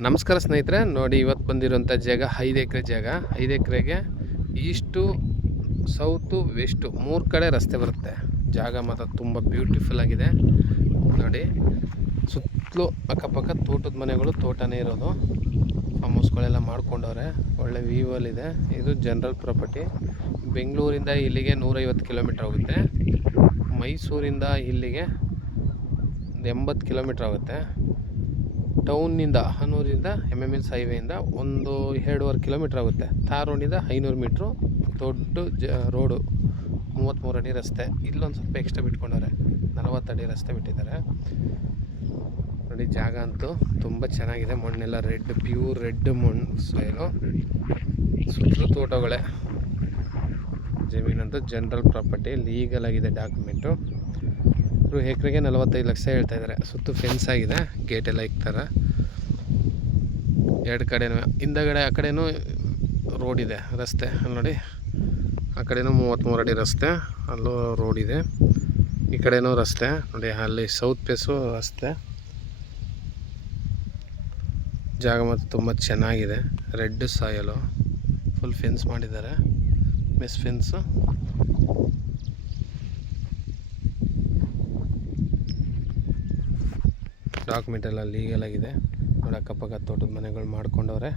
ನಮಸ್ಕಾರ ಸ್ನೇಹಿತರೆ, ನೋಡಿ ಇವತ್ತು ಬಂದಿರೋಂಥ ಜಾಗ 5 ಎಕರೆ ಜಾಗ. 5 ಎಕರೆಗೆ ಈಸ್ಟು, ಸೌತು, ವೆಸ್ಟು 3 ಕಡೆ ರಸ್ತೆ ಬರುತ್ತೆ. ಜಾಗ ಮಾತ್ರ ತುಂಬ ಬ್ಯೂಟಿಫುಲ್ ಆಗಿದೆ. ನೋಡಿ, ಸುತ್ತಲೂ ಅಕ್ಕಪಕ್ಕ ತೋಟದ ಮನೆಗಳು, ತೋಟನೇ ಇರೋದು. ಫಾರ್ಮ್ ಹೌಸ್ಗಳೆಲ್ಲ ಮಾಡ್ಕೊಂಡವ್ರೆ, ಒಳ್ಳೆ ವ್ಯೂವಲ್ಲಿದೆ. ಇದು ಜನರಲ್ ಪ್ರಾಪರ್ಟಿ. ಬೆಂಗಳೂರಿಂದ ಇಲ್ಲಿಗೆ 150 ಕಿಲೋಮೀಟ್ರ್ ಆಗುತ್ತೆ. ಮೈಸೂರಿಂದ ಇಲ್ಲಿಗೆ 80 ಕಿಲೋಮೀಟ್ರ್ ಆಗುತ್ತೆ. ಟೌನ್ನಿಂದ ಹನೂರಿಂದ MMS ಹೈವೇಯಿಂದ 1-2.5 ಕಿಲೋಮೀಟ್ರ್ ಆಗುತ್ತೆ. ತಾರ್ ರೋಡಿಂದ 500 ಮೀಟ್ರು. ದೊಡ್ಡ ರೋಡು, 33 ಅಡಿ ರಸ್ತೆ. ಇಲ್ಲೊಂದು ಸ್ವಲ್ಪ ಎಕ್ಸ್ಟ್ರಾ ಬಿಟ್ಕೊಂಡವ್ರೆ, 40 ಅಡಿ ರಸ್ತೆ ಬಿಟ್ಟಿದ್ದಾರೆ. ನೋಡಿ, ಜಾಗ ಅಂತೂ ತುಂಬ ಚೆನ್ನಾಗಿದೆ. ಮಣ್ಣೆಲ್ಲ ಪ್ಯೂರ್ ರೆಡ್ ಮಣ್ಣು ಸಾಯಿಲು. ಸುತ್ತಲೂ ತೋಟಗಳೇ. ಜಮೀನಂತೂ ಜನರಲ್ ಪ್ರಾಪರ್ಟಿ, ಲೀಗಲ್ ಆಗಿದೆ ಡಾಕ್ಯುಮೆಂಟು. ಎಕರೆಗೆ 45 ಲಕ್ಷ ಹೇಳ್ತಾ ಇದ್ದಾರೆ. ಸುತ್ತು ಫೆನ್ಸ್ ಆಗಿದೆ, ಗೇಟೆಲ್ಲ ಇಕ್ತಾರೆ. ಎರಡು ಕಡೆನೂ, ಹಿಂದಗಡೆ ಆ ಕಡೆನೂ ರೋಡ್ ಇದೆ, ರಸ್ತೆ. ನೋಡಿ, ಆ ಕಡೆನೂ 33 ಅಡಿ ರಸ್ತೆ, ಅಲ್ಲೂ ರೋಡ್ ಇದೆ. ಈ ಕಡೆನೂ ರಸ್ತೆ. ನೋಡಿ, ಅಲ್ಲಿ ಸೌತ್ ಫೇಸು ರಸ್ತೆ. ಜಾಗ ಮಾತ್ರ ತುಂಬ ಚೆನ್ನಾಗಿದೆ. ರೆಡ್ ಸಾಯಲು ಫುಲ್ ಫೆನ್ಸ್ ಮಾಡಿದ್ದಾರೆ, ಮೆಸ್ ಫೆನ್ಸು. ಡಾಕ್ಯುಮೆಂಟ್ ಎಲ್ಲ ಲೀಗಲ್ ಆಗಿದೆ. ನೋಡಿ, ಅಕ್ಕಪಕ್ಕ ತೋಟದ ಮನೆಗಳು ಮಾಡ್ಕೊಂಡವ್ರೆ.